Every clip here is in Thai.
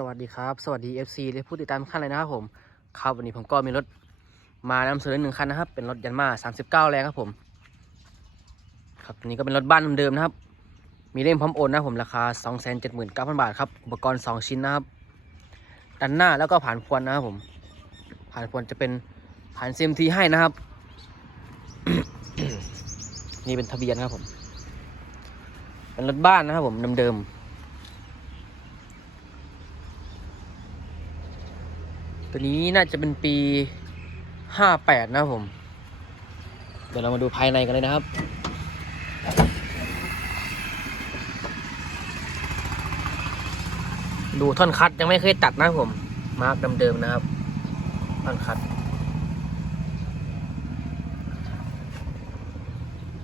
สวัสดีครับ สวัสดี FC และผู้ติดตามทุกท่านเลยนะครับผมครับวันนี้ผมก็มีรถมานำเสนอหนึ่งคันนะครับ เป็นรถยันมา39แรงครับผม ครับนี้ก็เป็นรถบ้านเดิมนะครับ มีเล่มพร้อมโอนนะครับผมราคา279,000บาทครับอุปกรณ์2ชิ้นนะครับด้านหน้าแล้วก็ผ่านพวนนะครับผม ผ่านพวนจะเป็นผ่าน CMT ให้นะครับ นี่เป็นทะเบียนครับผม เป็นรถบ้านนะครับผมเดิมๆ ตัวนี้น่าจะเป็นปี58นะครับผม เดี๋ยวเรามาดูภายในกันเลยนะครับ ดูท่อนคัดยังไม่เคยตัดนะผม มาร์กเดิมๆนะครับ ท่อนคัด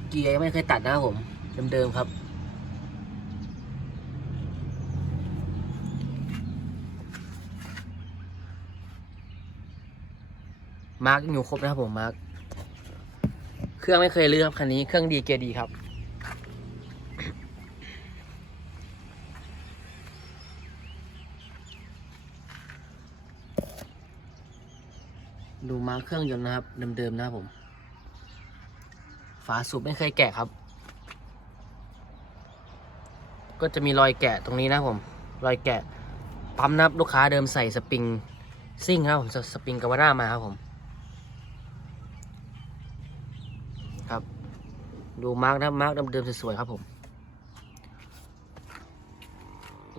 เกียร์ยังไม่เคยตัดนะครับผม เดิมๆครับ มาร์กอยู่ครบนะครับผมมาร์กเครื่องไม่เคยเลือกคันนี้เครื่องดีเกียร์ดีครับ ดูมาร์กเครื่องยนต์นะครับ เดิมๆนะครับผม ฝาสูบไม่เคยแกะครับ ก็จะมีรอยแกะตรงนี้นะผม รอยแกะปั๊มนะครับลูกค้าเดิมใส่สปริงซิ่งนะครับผมสปริงกาวาน่ามาครับผม ครับ ดูมาร์กนะมาร์กเดิมๆสวยๆครับผม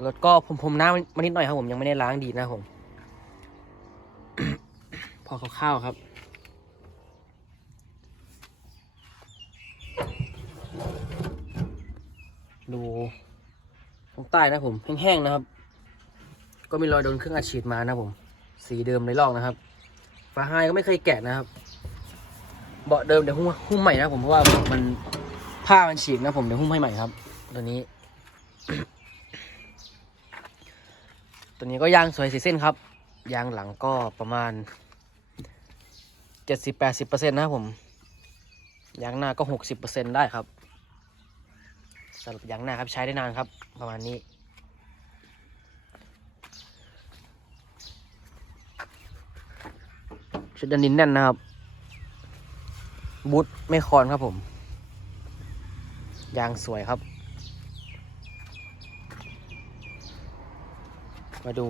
รถก็ผมผมน้ำมานิดหน่อยครับผมยังไม่ได้ล้างดีนะผม พอคร่าวๆครับดูตรงใต้นะผม แห้งๆนะครับ ก็มีรอยโดนเครื่องอัดฉีดมานะผม สีเดิมในลอกนะครับฝาไฮก็ไม่เคยแกะนะครับ เบาะเดิมเดี๋ยวหุ้มใหม่นะผมเพราะว่ามัน ผ้ามันฉีกนะผมเดี๋ยวหุ้มให้ใหม่ครับ ตัวนี้ ตัวนี้ก็ยางสวยสีเส้นครับ ยางหลังก็ประมาณเจ็ดสิบแปดสิบเปอร์เซ็นต์นะผม ยางหน้าก็หกสิบเปอร์เซ็นต์ได้ครับสำหรับยางหน้าครับใช้ได้นานครับ ประมาณนี้ชุดดันดินแน่นนะครับ บูทไม่คอนครับผม ยางสวยครับ มาดู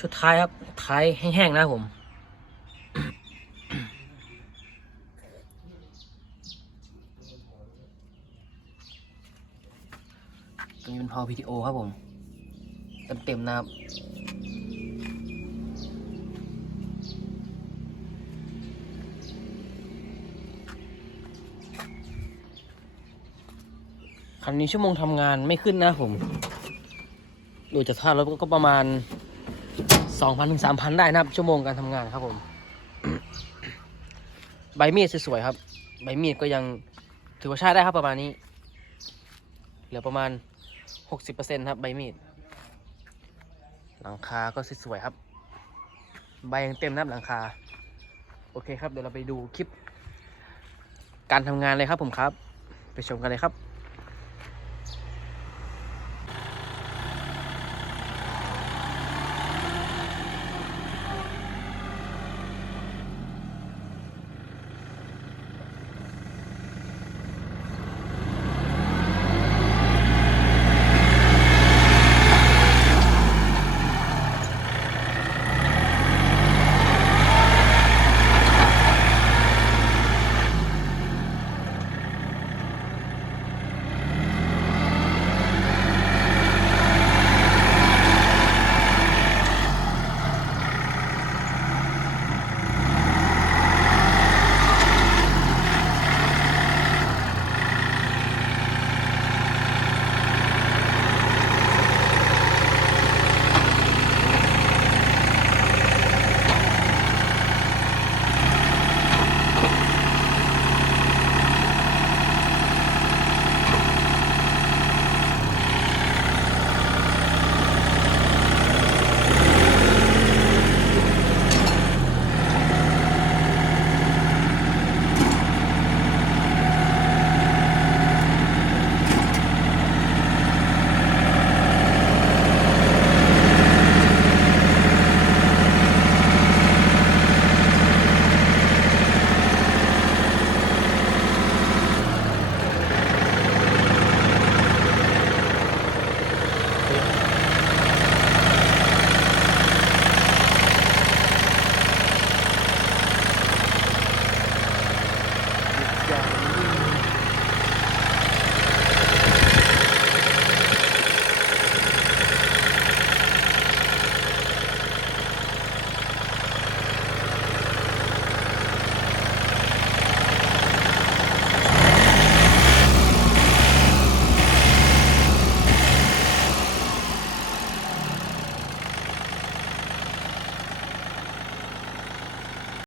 ชุดท้ายครับ ท้ายแห้งๆนะผมตัวนี้เป็นพอ PTO ครับผม เต็มๆนะครับ คันนี้ชั่วโมงทำงานไม่ขึ้นนะผม ดูจากท่ารถก็ประมาณสองพันถึงสามพันได้นะครับ ชั่วโมงการทำงานครับผม ใบมีดสวยๆครับ ใบมีดก็ยังถือว่าใช้ได้ครับประมาณนี้ เหลือประมาณหกสิบเปอร์เซ็นครับใบมีด หลังคาก็สวยๆครับ ใบยังเต็มนะครับหลังคา โอเคครับเดี๋ยวเราไปดูคลิป การทำงานเลยครับผมครับ ไปชมกันเลยครับ